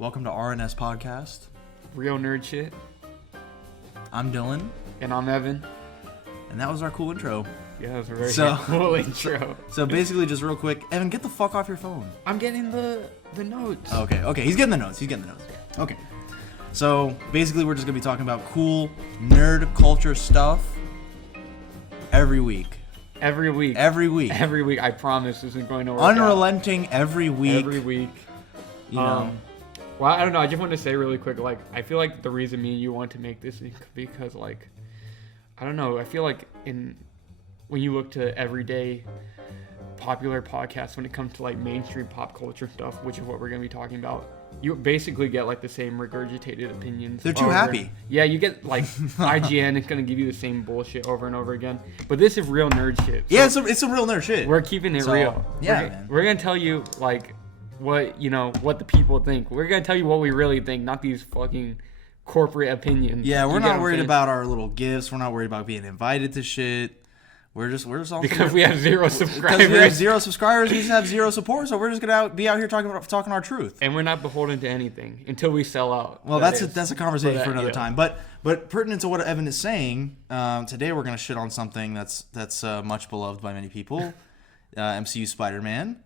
Welcome to RNS podcast. Real nerd shit. I'm Dylan. And I'm Evan. And that was our cool intro. Yeah, that was a very cool intro. So basically, just real quick, Evan, get the fuck off your phone. I'm getting the notes. Okay, he's getting the notes. Okay. So basically, we're just gonna be talking about cool nerd culture stuff every week. Every week. I promise this isn't going to work Unrelenting out. Every week. You know. Well, I don't know. I just want to say really quick, like, I feel like the reason me and you want to make this is because, like, I don't know. I feel like when you look to everyday popular podcasts, when it comes to, like, mainstream pop culture stuff, which is what we're going to be talking about, you basically get, like, the same regurgitated opinions. They're too happy. Yeah, you get, like, IGN is going to give you the same bullshit over and over again. But this is real nerd shit. So yeah, it's some real nerd shit. We're keeping it real. Yeah, man. We're going to tell you, like, what the people think. We're going to tell you what we really think, not these fucking corporate opinions. Yeah, we're not worried about our little gifts. We're not worried about being invited to shit. We're just all because we have 0 subscribers. Because we have 0 subscribers, we just have 0 support, so we're just gonna be out here talking our truth. And we're not beholden to anything until we sell out. Well, that's a conversation for another time. But pertinent to what Evan is saying, today we're gonna shit on something that's much beloved by many people, MCU Spider-Man.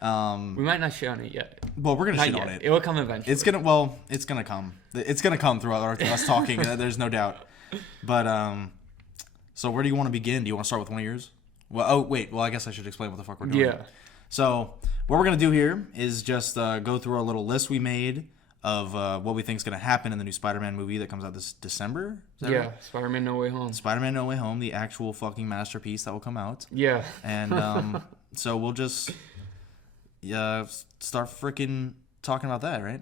We might not shit on it yet. Well, we're gonna shit on it. It will come eventually. It's gonna come. It's gonna come throughout us talking. There's no doubt. But so where do you want to begin? Do you want to start with one of yours? Well, I guess I should explain what the fuck we're doing. Yeah. So what we're gonna do here is just go through our little list we made of what we think is gonna happen in the new Spider-Man movie that comes out this December. Is that right? Spider-Man No Way Home. Spider-Man No Way Home, the actual fucking masterpiece that will come out. Yeah. And so we'll just start freaking talking about that, right?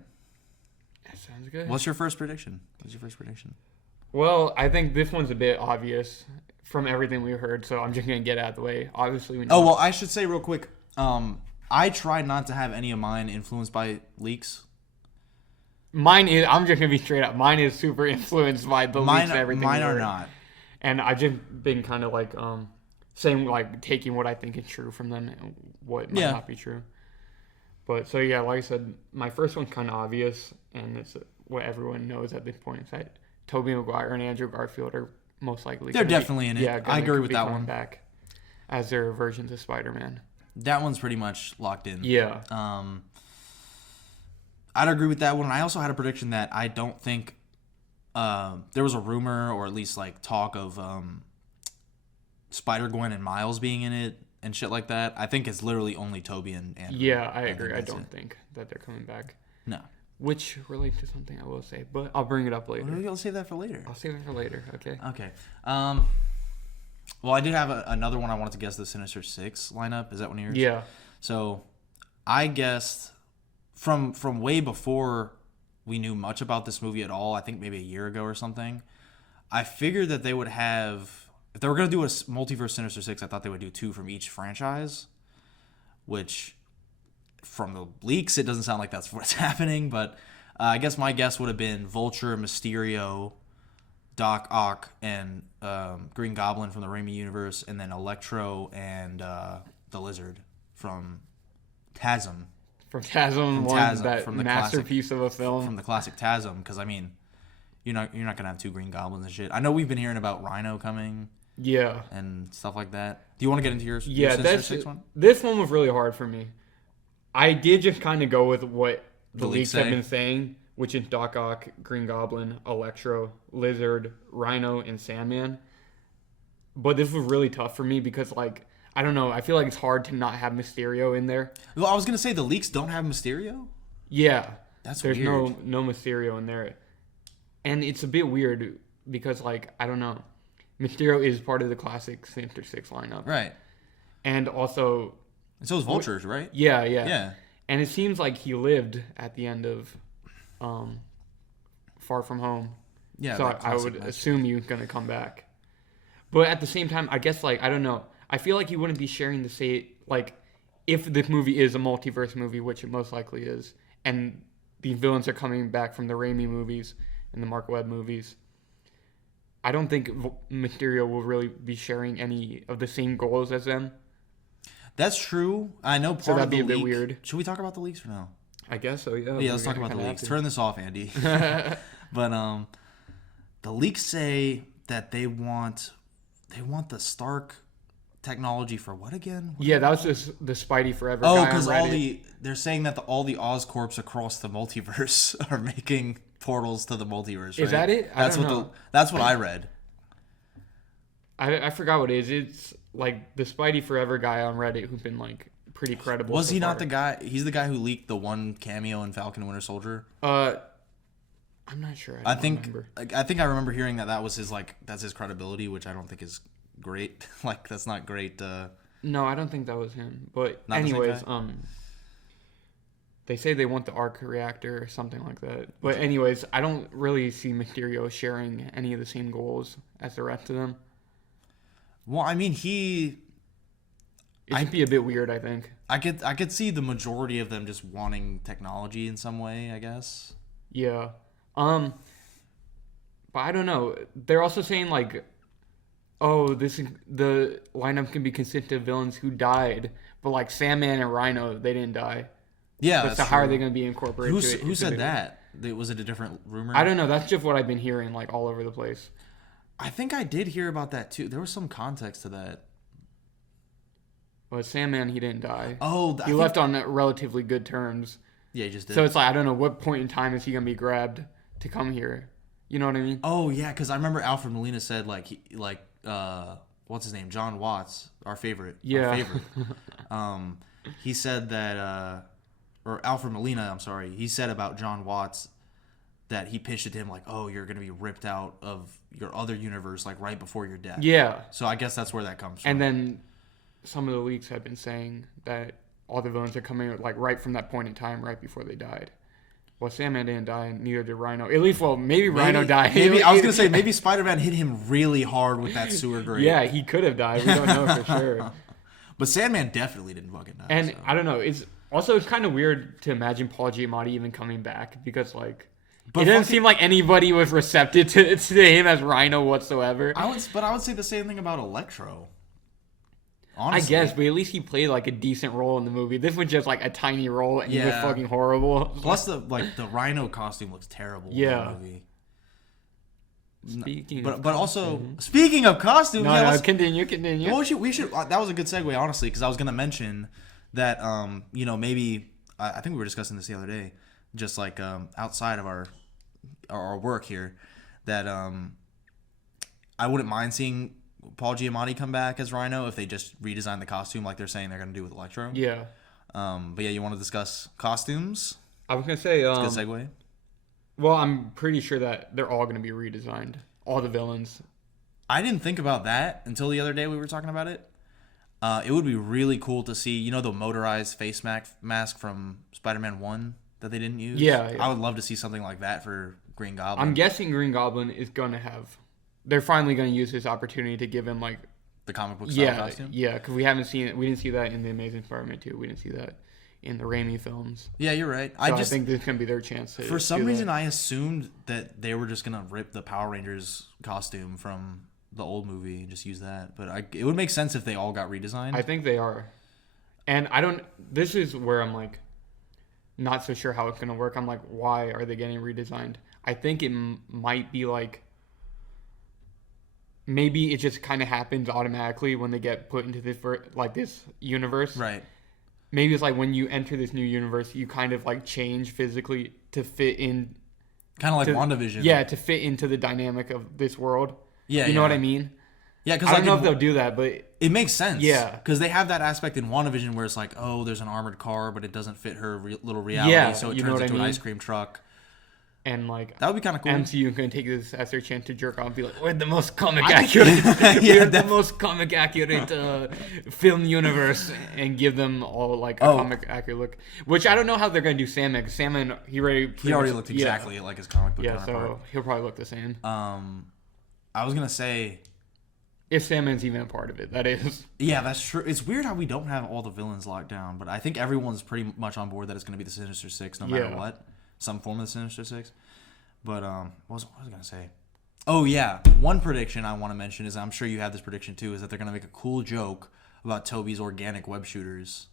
That sounds good. What's your first prediction? Well, I think this one's a bit obvious from everything we heard, so I'm just going to get it out of the way. Obviously, we know. Oh, well, I should say real quick, I try not to have any of mine influenced by leaks. Mine is, I'm just going to be straight up, mine is super influenced by the leaks and everything. Mine are not. And I've just been kind of like saying, like, taking what I think is true from them and what might not be true. But, so yeah, like I said, my first one's kind of obvious, and it's what everyone knows at this point. It's that Tobey Maguire and Andrew Garfield are most likely. They're definitely in it. Yeah, I agree with that one. Back as their versions of Spider-Man. That one's pretty much locked in. Yeah. I'd agree with that one. I also had a prediction that I don't think there was a rumor or at least like talk of Spider-Gwen and Miles being in it and shit like that. I think it's literally only Tobey and Andrew. Yeah, I agree. I don't think that they're coming back. No. Which relates to something I will say, but I'll bring it up later. We'll save that for later. I'll save it for later, okay? Okay. Well, I did have another one I wanted to guess, the Sinister Six lineup. Is that one of yours? Yeah. So, I guessed from way before we knew much about this movie at all, I think maybe a year ago or something, I figured that they would have, if they were going to do a multiverse Sinister Six, I thought they would do 2 from each franchise, which from the leaks, it doesn't sound like that's what's happening, but I guess my guess would have been Vulture, Mysterio, Doc Ock, and Green Goblin from the Raimi universe, and then Electro and the Lizard from TASM. From that masterpiece of a film. From the classic TASM, because, I mean, you're not going to have 2 Green Goblins and shit. I know we've been hearing about Rhino coming. Yeah. And stuff like that. Do you want to get into your Sinister Six one? This one was really hard for me. I did just kind of go with what the leaks have been saying, which is Doc Ock, Green Goblin, Electro, Lizard, Rhino, and Sandman. But this was really tough for me because, like, I don't know. I feel like it's hard to not have Mysterio in there. Well, I was going to say the leaks don't have Mysterio? Yeah. There's weird. no Mysterio in there. And it's a bit weird because, like, I don't know. Mysterio is part of the classic Sinister Six lineup. Right. And also... And so is Vulture, right? Yeah. And it seems like he lived at the end of Far From Home. Yeah. So I would assume he was going to come back. But at the same time, I guess, like, I don't know. I feel like he wouldn't be sharing the same, like, if this movie is a multiverse movie, which it most likely is, and the villains are coming back from the Raimi movies and the Mark Webb movies, I don't think Mysterio will really be sharing any of the same goals as them. That's true. I know part so that'd of the be a leak. bit weird. Should we talk about the leaks or no? I guess so. Yeah. Yeah, let's talk about the leaks. Turn this off, Andy. But the leaks say that they want the Stark technology for what again? Yeah, that was just the Spidey Forever. Oh, guy because on they're saying that all the Oscorps across the multiverse are making portals to the multiverse. Right? Is that it? That's what I read. I forgot what it is. It's like the Spidey Forever guy on Reddit who's been like pretty credible. Was so he far. not the guy? He's the guy who leaked the one cameo in Falcon and Winter Soldier. I'm not sure. I remember. I think I remember hearing that was his that's his credibility, which I don't think is great. Like that's not great. No, I don't think that was him. But Not the same anyways, guy? they say they want the arc reactor or something like that. But anyways, I don't really see Mysterio sharing any of the same goals as the rest of them. Well, I mean, It'd be a bit weird, I think. I could see the majority of them just wanting technology in some way, I guess. Yeah. But I don't know. They're also saying like, oh, the lineup can be consistent of villains who died, but like Sandman and Rhino, they didn't die. Yeah, So how are they going to be incorporated? Who said that? Was it a different rumor? I don't know. That's just what I've been hearing like all over the place. I think I did hear about that too. There was some context to that. But Sandman, he didn't die. Oh, he left on relatively good terms. Yeah, he just did. So it's like I don't know what point in time is he gonna be grabbed to come here. You know what I mean? Oh yeah, because I remember Alfred Molina said what's his name, John Watts, our favorite. Yeah. Our favorite. He said that, or Alfred Molina, I'm sorry. He said about John Watts that he pitched it to him like, oh, you're gonna be ripped out of your other universe like right before your death. Yeah. So I guess that's where that comes from. And then some of the leaks have been saying that all the villains are coming like right from that point in time, right before they died. Well, Sandman didn't die, and neither did Rhino. At least, maybe Rhino died. Maybe I was gonna say maybe Spider-Man hit him really hard with that sewer grate. Yeah, he could have died. We don't know for sure. But Sandman definitely didn't fucking die. And so. I don't know. It's kind of weird to imagine Paul Giamatti even coming back because like it doesn't seem like anybody was receptive to him as Rhino whatsoever. I would say the same thing about Electro. Honestly. I guess, but at least he played like a decent role in the movie. This was just like a tiny role, and he was fucking horrible. Plus, the Rhino costume looks terrible. Yeah. In the movie. Speaking of costumes, continue. Well, we should. That was a good segue, honestly, because I was gonna mention that maybe I think we were discussing this the other day, just like outside of our work here, that I wouldn't mind seeing Paul Giamatti come back as Rhino if they just redesign the costume like they're saying they're gonna do with Electro. Yeah. But yeah, you want to discuss costumes? I was gonna say. It's a good segue. Well, I'm pretty sure that they're all going to be redesigned. All the villains. I didn't think about that until the other day we were talking about it. It would be really cool to see, the motorized face mask from Spider-Man 1 that they didn't use? Yeah. I would love to see something like that for Green Goblin. I'm guessing Green Goblin is going to have... They're finally going to use this opportunity to give him, like... The comic book style costume? Yeah, because we haven't seen it. We didn't see that in The Amazing Spider-Man 2. We didn't see that in the Raimi films. Yeah, you're right. So I think this is going to be their chance to for some reason, I assumed that they were just going to rip the Power Rangers costume from the old movie and just use that. But it would make sense if they all got redesigned. I think they are. And this is where I'm like, not so sure how it's going to work. I'm like, why are they getting redesigned? I think it might be like, maybe it just kind of happens automatically when they get put into this universe. Right. Maybe it's like when you enter this new universe, you kind of like change physically to fit in. Kind of like WandaVision. Yeah, to fit into the dynamic of this world. Yeah, you know what I mean? Yeah, because I don't know if they'll do that, but it makes sense. Yeah, because they have that aspect in WandaVision where it's like, oh, there's an armored car, but it doesn't fit her little reality, so it turns into an ice cream truck. And like that would be kind of cool. MCU is going to take this as their chance to jerk off and be like, we're the most comic accurate, the most comic accurate film universe, and give them all like a comic accurate look. Which I don't know how they're going to do Sandman. Sandman, he already looked exactly like his comic book counterpart. So he'll probably look the same. I was gonna say, if Sandman's even a part of it, that is. Yeah, that's true. It's weird how we don't have all the villains locked down, but I think everyone's pretty much on board that it's going to be the Sinister Six no matter what. Some form of the Sinister Six. But what was I going to say? Oh, yeah. One prediction I want to mention is, I'm sure you have this prediction too, is that they're going to make a cool joke about Toby's organic web shooters.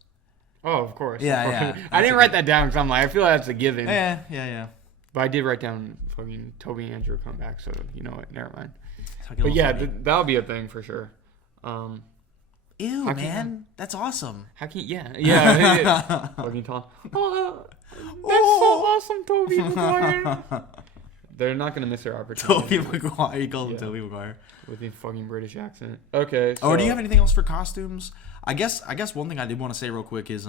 Oh, of course. Yeah, of course. yeah. I didn't write that down because I'm like, I feel like that's a given. Yeah. But I did write down fucking Toby and Andrew come back, so you know what? Never mind. Fucking But yeah, funny. that'll be a thing for sure. Ew, how can- man, that's awesome. How can yeah. Fucking Tom. Oh, that's so awesome, Toby Maguire. They're not gonna miss their opportunity. Toby Maguire, you call him Yeah. Toby Maguire. With the fucking British accent. Okay. So, Oh, do you have anything else for costumes? I guess one thing I did want to say real quick is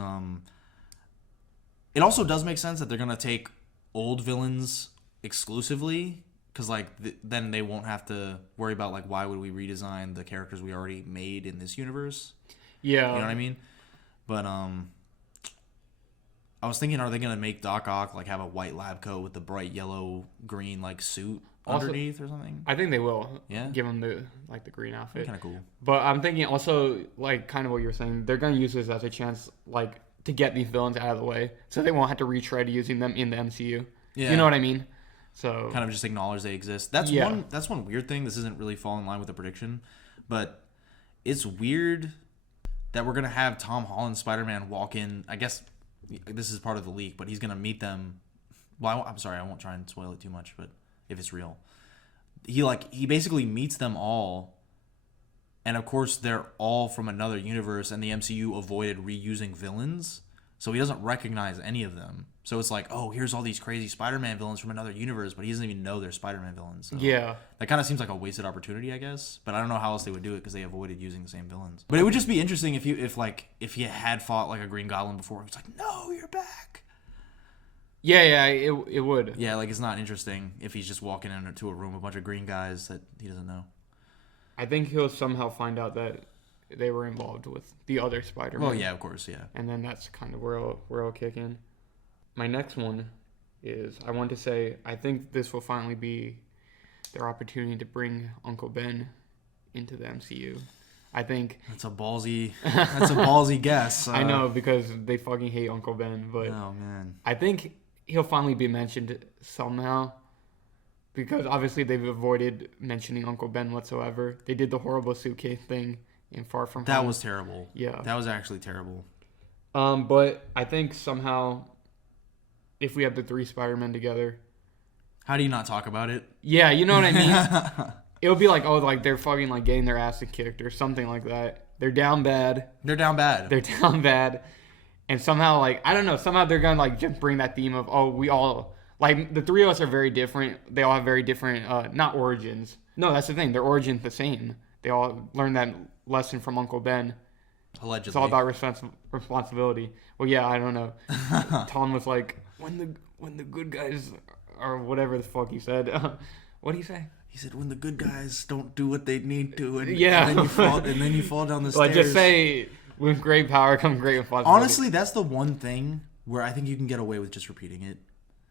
it also does make sense that they're gonna take old villains exclusively, because like then they won't have to worry about like why would we redesign the characters we already made in this universe. Yeah. You know what I mean? But I was thinking, are they gonna make Doc Ock like have a white lab coat with the bright yellow green like suit Also, underneath or something? I think they will. Yeah? Give him the green outfit. Kind of cool. But I'm thinking also like kind of what you're saying. They're gonna use this as a chance like to get these villains out of the way, so they won't have to retread using them in the MCU. Yeah. You know what I mean? So Kind of just acknowledge they exist. That's one weird thing. This isn't really falling in line with the prediction, but it's weird that we're gonna have Tom Holland Spider-Man walk in. I guess this is part of the leak, but he's gonna meet them. Well, I'm sorry, I won't try and spoil it too much, but if it's real, he basically meets them all, and of course they're all from another universe, and the MCU avoided reusing villains, so he doesn't recognize any of them. So it's like, oh, here's all these crazy Spider-Man villains from another universe, but he doesn't even know they're Spider-Man villains. So yeah. that kind of seems like a wasted opportunity, I guess. But I don't know how else they would do it because they avoided using the same villains. But it would just be interesting if he had fought like a Green Goblin before. It's like, no, you're back. Yeah, it would. Yeah, like it's not interesting if he's just walking into a room with a bunch of green guys that he doesn't know. I think he'll somehow find out that they were involved with the other Spider-Man. Well, yeah, of course, yeah. And then that's kind of where it'll kick in. My next one is, I want to say, I think this will finally be their opportunity to bring Uncle Ben into the MCU. I think That's a ballsy guess. I know because they fucking hate Uncle Ben, but Oh man. I think he'll finally be mentioned somehow. Because obviously they've avoided mentioning Uncle Ben whatsoever. They did the horrible suitcase thing in Far From Home. That was terrible. Yeah. That was actually terrible. But I think somehow, if we have the three Spider-Men together, How do you not talk about it? yeah, you know what I mean. It'll be like, oh, like they're fucking like getting their ass kicked or something like that. They're down bad. They're down bad. They're down bad, and somehow like I don't know. Somehow they're gonna like just bring that theme of we all like the three of us are very different. They all have very different not origins. No, that's the thing. Their origins the same. They all learned that lesson from Uncle Ben. Allegedly. It's all about responsibility. Well, yeah, I don't know. Tom was like, when the good guys, or whatever the fuck he said. What did he say? He said, when the good guys don't do what they need to, and, Yeah. and then you fall down the Well, stairs. just say, with great power comes great responsibility. Honestly, that's the one thing where I think you can get away with just repeating it.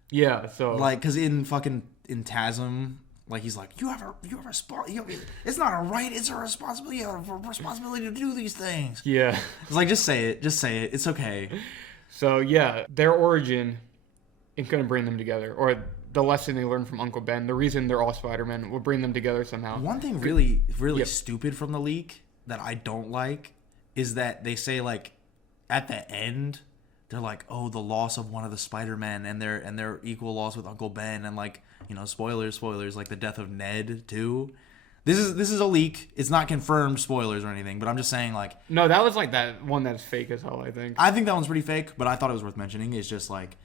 Yeah, so. Like, because in TASM, like, he's like, it's not a right, it's a responsibility. You have a responsibility to do these things. Yeah. It's like, just say it. It's okay. So, yeah, their origin is going to bring them together. Or the lesson they learned from Uncle Ben, the reason they're all Spider-Men, will bring them together somehow. One thing really Yep. stupid from the leak that I don't like is that they say, like, at the end, they're like, oh, the loss of one of the Spider-Men and their equal loss with Uncle Ben, and like, you know, spoilers, like the death of Ned too. This is a leak. It's not confirmed spoilers or anything, but I'm just saying, like, No, that was like that one that's fake as hell, I think. I think that one's pretty fake, but I thought it was worth mentioning. It's just like,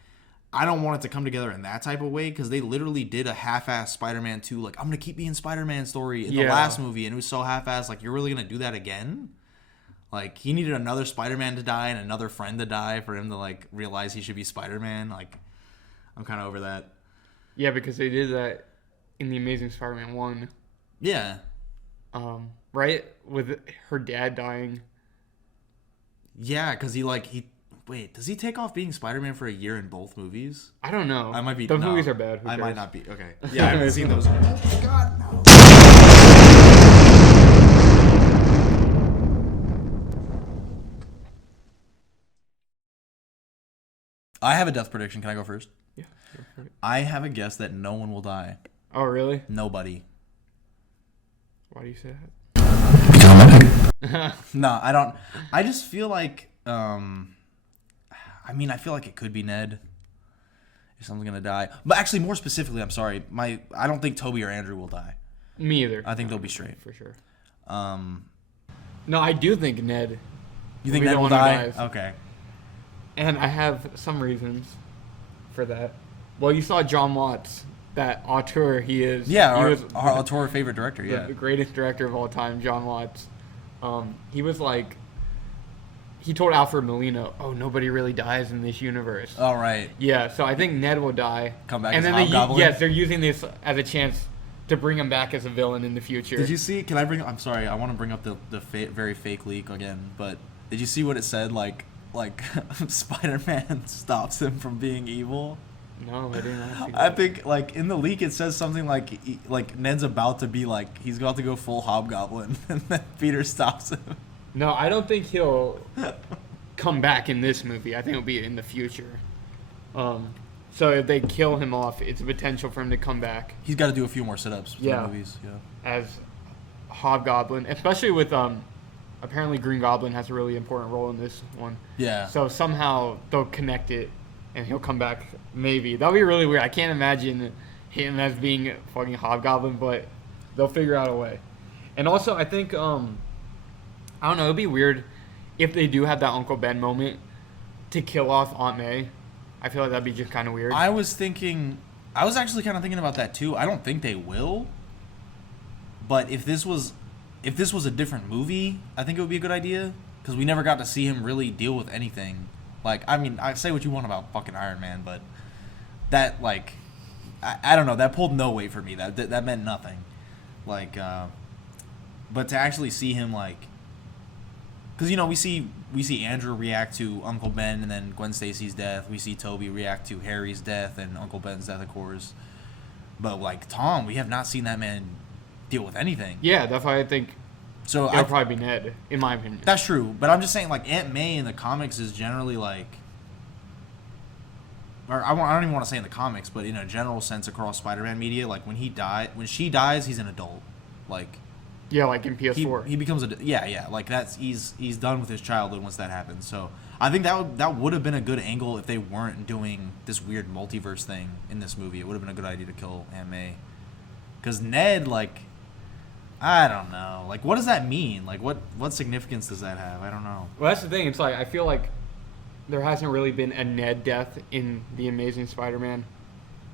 I don't want it to come together in that type of way, because they literally did a half-ass Spider-Man 2, like, I'm gonna keep being Spider-Man story in the last movie, and it was so half-ass. Like, you're really gonna do that again? Like, he needed another Spider-Man to die and another friend to die for him to, like, realize he should be Spider-Man. Like, I'm kind of over that. Yeah, because they did that in The Amazing Spider-Man 1. Yeah. Right? With her dad dying. Yeah, because wait, does he take off being Spider-Man for a year in both movies? I don't know. I might be. The no, movies are bad. Who I cares? might not be. Okay. Yeah, I haven't seen those. Oh my God, no. I have a death prediction. Can I go first? Yeah. I have a guess that no one will die. Oh, really? Nobody. Why do you say that? No, I don't. I just feel like I mean, I feel like it could be Ned. If someone's gonna die, but actually, more specifically, I'm sorry. I don't think Toby or Andrew will die. Me either. I think they'll be straight for sure. No, I do think Ned. You think Ned will die? Dies. Okay. And I have some reasons for that. Well, you saw John Watts, that auteur he is. Yeah, he was our auteur favorite director. Yeah, the greatest director of all time, John Watts. He was like, he told Alfred Molina, "Oh, nobody really dies in this universe." All right. Yeah, so I think Ned will die. Come back and as then Hobgoblin? yes, they're using this as a chance to bring him back as a villain in the future. Did you see? Can I bring? I'm sorry. I want to bring up the very fake leak again. But did you see what it said? Like Spider-Man stops him from being evil. No, I didn't see that. I think like in the leak it says something like Ned's about to be like he's about to go full Hobgoblin, and then Peter stops him. No, I don't think he'll come back in this movie. I think it'll be in the future. So if they kill him off, it's a potential for him to come back. He's got to do a few more sit-ups for the movies. Yeah. As Hobgoblin, especially with apparently Green Goblin has a really important role in this one. Yeah. So somehow they'll connect it, and he'll come back. Maybe that'll be really weird. I can't imagine him as being fucking Hobgoblin, but they'll figure out a way. And also, I think I don't know. It'd be weird if they do have that Uncle Ben moment to kill off Aunt May. I feel like that'd be just kind of weird. I was actually kind of thinking about that too. I don't think they will. But if this was a different movie, I think it would be a good idea because we never got to see him really deal with anything. Like, I mean, I say what you want about fucking Iron Man, but that like, I don't know. That pulled no weight for me. That meant nothing. Like, but to actually see him like. Because, you know, we see Andrew react to Uncle Ben and then Gwen Stacy's death. We see Toby react to Harry's death and Uncle Ben's death, of course. But, like, Tom, we have not seen that man deal with anything. Yeah, that's why I think it'll probably be Ned, in my opinion. That's true. But I'm just saying, like, Aunt May in the comics is generally, like... Or I don't even want to say in the comics, but in a general sense across Spider-Man media, like, when she dies, he's an adult. Like... Yeah, like in PS4. He becomes like he's done with his childhood once that happens. So I think that would have been a good angle if they weren't doing this weird multiverse thing in this movie. It would have been a good idea to kill Aunt May. Because Ned, like, I don't know. Like, what does that mean? Like, what significance does that have? I don't know. Well, that's the thing. It's like, I feel like there hasn't really been a Ned death in The Amazing Spider-Man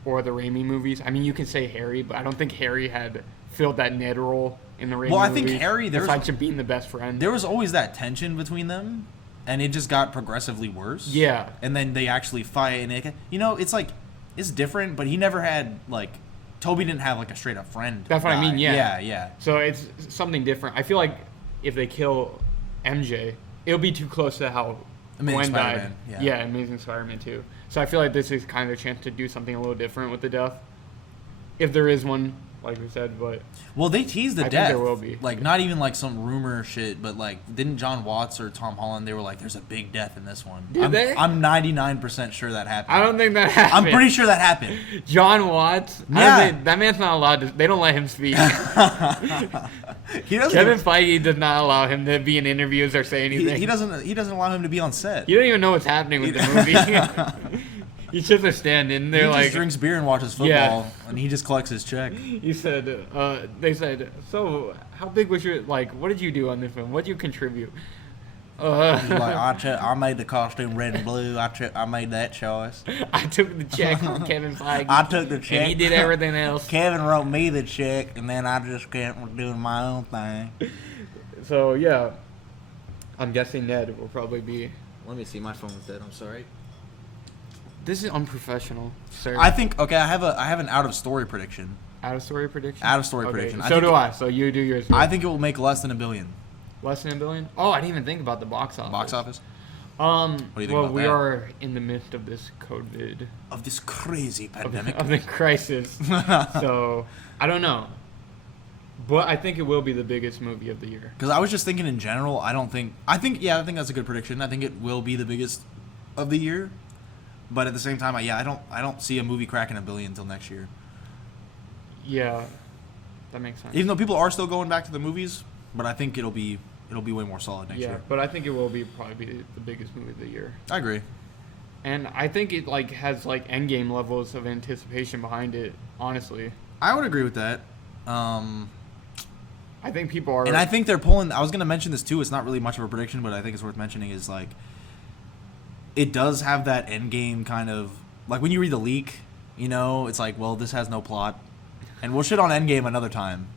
or the Raimi movies. I mean, you can say Harry, but I don't think Harry had filled that Ned role in the Raimi movies. Well, I think Harry, besides him being the best friend. There was always that tension between them, and it just got progressively worse. Yeah. And then they actually fight, and it's like, it's different, but he never had, like, Toby didn't have, like, a straight-up friend. That's what I mean, yeah. Yeah. So it's something different. I feel like if they kill MJ, it'll be too close to how Gwen died. Yeah, Amazing Spider-Man 2. So I feel like this is kind of a chance to do something a little different with the death. If there is one, like we said, but... Well, they teased the I death. think there will be. Like, not even, like, some rumor shit, but, like, didn't John Watts or Tom Holland, they were like, there's a big death in this one. Did they? I'm 99% sure that happened. I don't think that happened. I'm pretty sure that happened. John Watts? Yeah. That man's not allowed to... They don't let him speak. He doesn't Kevin Feige does not allow him to be in interviews or say anything. He doesn't allow him to be on set. You don't even know what's happening with the movie. He's just a stand-in. They're he like... just drinks beer and watches football, and he just collects his check. He said, they said, so how big was your... Like, what did you do on this film? What did you contribute? He's like, I made the costume red and blue. I made that choice. I took the check from Kevin Feige. I took the check. And he did everything else. Kevin wrote me the check, and then I just kept doing my own thing. So, yeah. I'm guessing Ned will probably be... Let me see. My phone's dead. I'm sorry. This is unprofessional, sir. I think, okay, I have an out-of-story prediction. Out-of-story prediction? Out-of-story prediction. So do I. So you do yours. I think it will make less than $1 billion. Less than $1 billion? Oh, I didn't even think about the box office. Box office? What do you think about we that? Are in the midst of this COVID. Of this crazy pandemic. Of the crisis. So, I don't know. But I think it will be the biggest movie of the year. Because I was just thinking in general, I think that's a good prediction. I think it will be the biggest of the year. But at the same time, I don't see a movie cracking $1 billion until next year. Yeah, that makes sense. Even though people are still going back to the movies, but I think it'll be way more solid next year. Yeah, but I think it will probably be the biggest movie of the year. I agree. And I think it like has like Endgame levels of anticipation behind it. Honestly, I would agree with that. Um, I think people and are. I think they're pulling. I was gonna mention this too. It's not really much of a prediction, but I think it's worth mentioning. Is like it does have that Endgame kind of like when you read the leak. You know, it's like, well, this has no plot, and we'll shit on Endgame another time.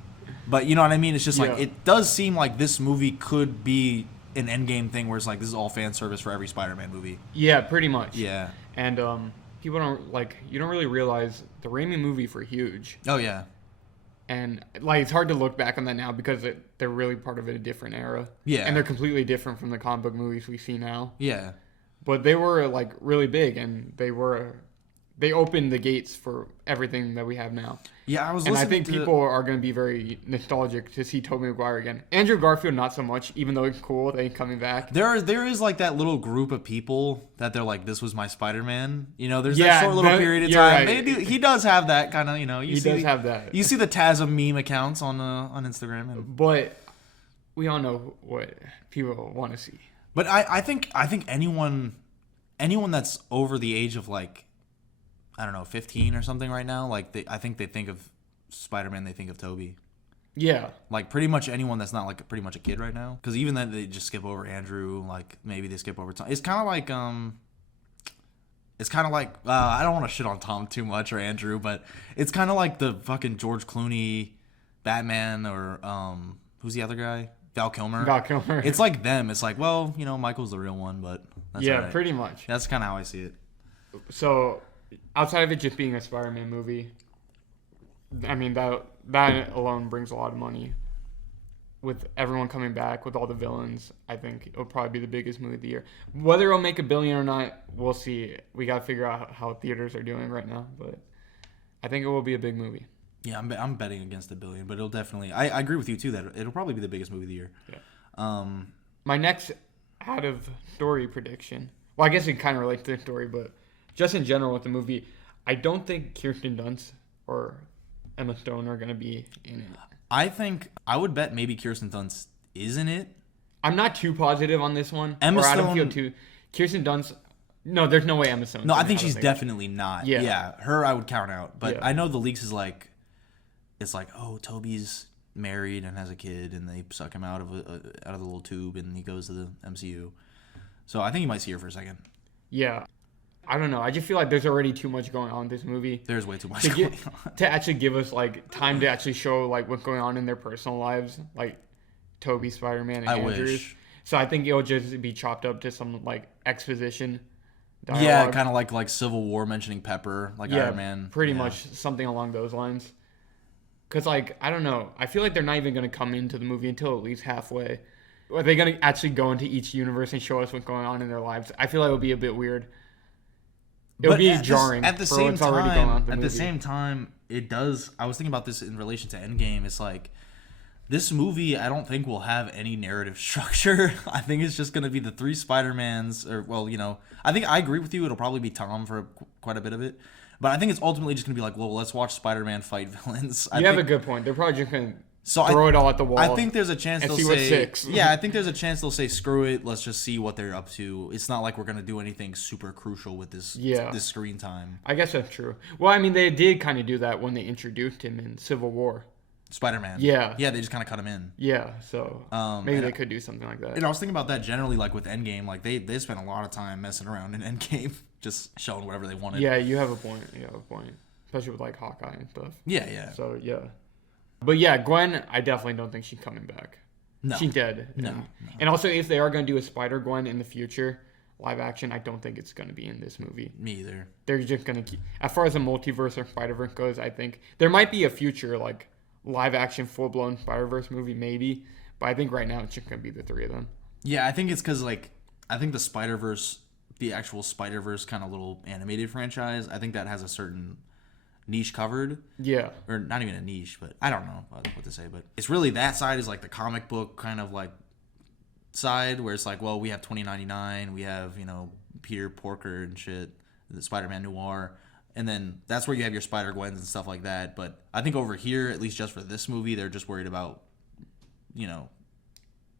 But you know what I mean? It's just like Yeah. it does seem like this movie could be an Endgame thing where it's like this is all fan service for every Spider-Man movie. Yeah, pretty much. Yeah. And people don't like. You don't really realize the Raimi movies were huge, Oh yeah. and like it's hard to look back on that now because they're really part of a different era. Yeah. And they're completely different from the comic book movies we see now. Yeah. But they were like really big, and they opened the gates for everything that we have now. Yeah, I was And I listening think to people are going to be very nostalgic to see Tobey Maguire again. Andrew Garfield, not so much, even though it's cool that he's coming back. there is like that little group of people that they're like, this was my Spider-Man. You know, there's Yeah, that short little that- period of you're time. right. He does have that kind of, you know. He does have that. You see the TASM meme accounts on Instagram, But we all know what people want to see. but I think anyone that's over the age of like, I don't know, 15 or something right now, like I think they think of Spider-Man, they think of Tobey. Yeah. Like pretty much anyone that's not like pretty much a kid right now, because even then they just skip over Andrew. Like maybe they skip over Tom. It's kind of like I don't want to shit on Tom too much or Andrew, but it's kind of like the fucking George Clooney Batman or who's the other guy? Val Kilmer. Val Kilmer. It's like them. It's like, well, you know, Michael's the real one, but that's yeah, all right. pretty much. That's kind of how I see it. So, outside of it just being a Spider-Man movie, I mean, that alone brings a lot of money. With everyone coming back, with all the villains, I think it'll probably be the biggest movie of the year. Whether it'll make $1 billion or not, we'll see. We got to figure out how theaters are doing right now, but I think it will be a big movie. Yeah, I'm betting against $1 billion, but it'll definitely. I agree with you too that it'll probably be the biggest movie of the year. Yeah. My next out of story prediction. Well, I guess it kind of relates to the story, but just in general with the movie, I don't think Kirsten Dunst or Emma Stone are going to be in it. I think I would bet maybe Kirsten Dunst is in it. I'm not too positive on this one. Emma or I don't Stone- feel too. Kirsten Dunst. No, there's no way Emma Stone. No, I think she's definitely not. Yeah. Yeah, her I would count out. But Yeah. I know the leaks is like, it's like, oh, Toby's married and has a kid, and they suck him out of the little tube, and he goes to the MCU. So I think you might see her for a second. Yeah. I don't know. I just feel like there's already too much going on in this movie. There's way too much to going get, on. to actually give us like time to actually show like what's going on in their personal lives, like Toby, Spider-Man, and I Andrews. wish. So I think it'll just be chopped up to some like exposition. Yeah, Dialogue. kind of like Civil War mentioning Pepper, like Iron Man. Pretty Yeah. much something along those lines. Because like I don't know, I feel like they're not even going to come into the movie until at least halfway. Are they going to actually go into each universe and show us what's going on in their lives? I feel like it would be a bit weird. It would But be jarring. At the for same what's already going on in time, the at the movie. same time, it does. I was thinking about this in relation to Endgame. It's like this movie. I don't think will have any narrative structure. I think it's just going to be the three Spider-Mans, or well, you know, I think I agree with you. It'll probably be Tom for quite a bit of it, but I think it's ultimately just going to be like, well, let's watch Spider-Man fight villains. You have a good point. They're probably just going to So throw it all at the wall. I think there's a chance and they'll see what say, sticks. yeah, I think there's a chance they'll say, screw it, let's just see what they're up to. It's not like we're gonna do anything super crucial with this screen time. I guess that's true. Well, I mean, they did kind of do that when they introduced him in Civil War. Spider-Man. Yeah. Yeah, they just kind of cut him in. Yeah, so maybe and they could do something like that. And I was thinking about that generally, like with Endgame, like they spent a lot of time messing around in Endgame, just showing whatever they wanted. Yeah, you have a point. Especially with like Hawkeye and stuff. Yeah. So yeah. But yeah, Gwen, I definitely don't think she's coming back. No. She's dead. No. And also, if they are going to do a Spider-Gwen in the future, live action, I don't think it's going to be in this movie. Me either. They're just going to keep... As far as the multiverse or Spider-Verse goes, I think there might be a future, like, live action, full-blown Spider-Verse movie, maybe. But I think right now it's just going to be the three of them. Yeah, I think it's because, like, I think the Spider-Verse, the actual Spider-Verse kind of little animated franchise, I think that has a certain niche covered. Yeah. Or not even a niche, but I don't know what to say. But it's really that side is like the comic book kind of like side where it's like, well, we have 2099, we have, you know, Peter Porker and shit, the Spider-Man Noir. And then that's where you have your Spider-Gwens and stuff like that. But I think over here, at least just for this movie, they're just worried about, you know,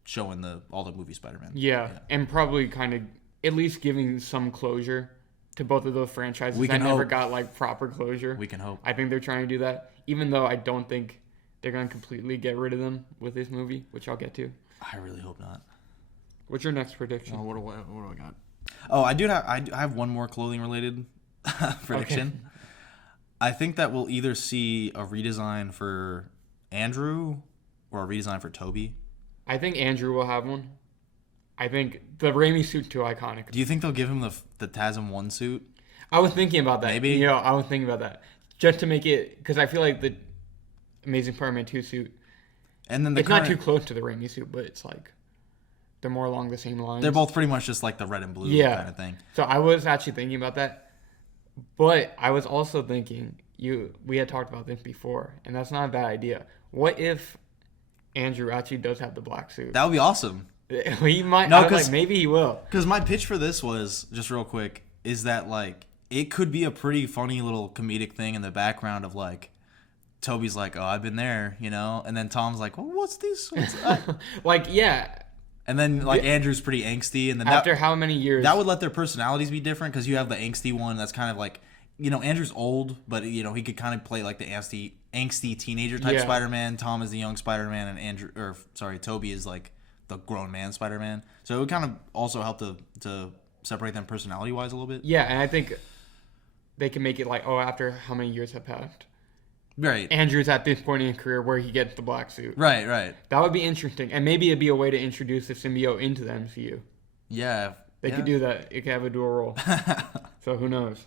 showing all the movie Spider-Man. Yeah. And probably kind of at least giving some closure to both of those franchises We that can never hope. got like proper closure. We can hope. I think they're trying to do that, even though I don't think they're gonna completely get rid of them with this movie, which I'll get to. I really hope not. What's your next prediction? What do I got? Oh, I have one more clothing related prediction. Okay. I think that we'll either see a redesign for Andrew or a redesign for Toby. I think Andrew will have one. I think the Raimi suit's too iconic. Do you think they'll give him the TASM 1 suit? I was thinking about that. Maybe. You know, I was thinking about that. Just to make it, because I feel like the Amazing Spider-Man 2 suit, and then it's not too close to the Raimi suit, but it's like, they're more along the same lines. They're both pretty much just like the red and blue kind of thing. So I was actually thinking about that. But I was also thinking, we had talked about this before, and that's not a bad idea. What if Andrew actually does have the black suit? That would be awesome. He might. No, like, maybe he will. Because my pitch for this was, just real quick, is that like it could be a pretty funny little comedic thing in the background of like Toby's like, oh, I've been there, you know, and then Tom's like, well, what's this? Like, yeah. And then like Andrew's pretty angsty, and then after how many years that would let their personalities be different because you have the angsty one that's kind of like, you know, Andrew's old, but you know he could kind of play like the angsty teenager type Spider-Man. Tom is the young Spider-Man, and Toby is like the grown man Spider-Man. So it would kind of also help to separate them personality wise a little bit. Yeah, and I think they can make it like, oh, after how many years have passed. Right. Andrew's at this point in his career where he gets the black suit. Right. That would be interesting. And maybe it'd be a way to introduce the symbiote into the MCU. Yeah. They could do that. It could have a dual role. So who knows?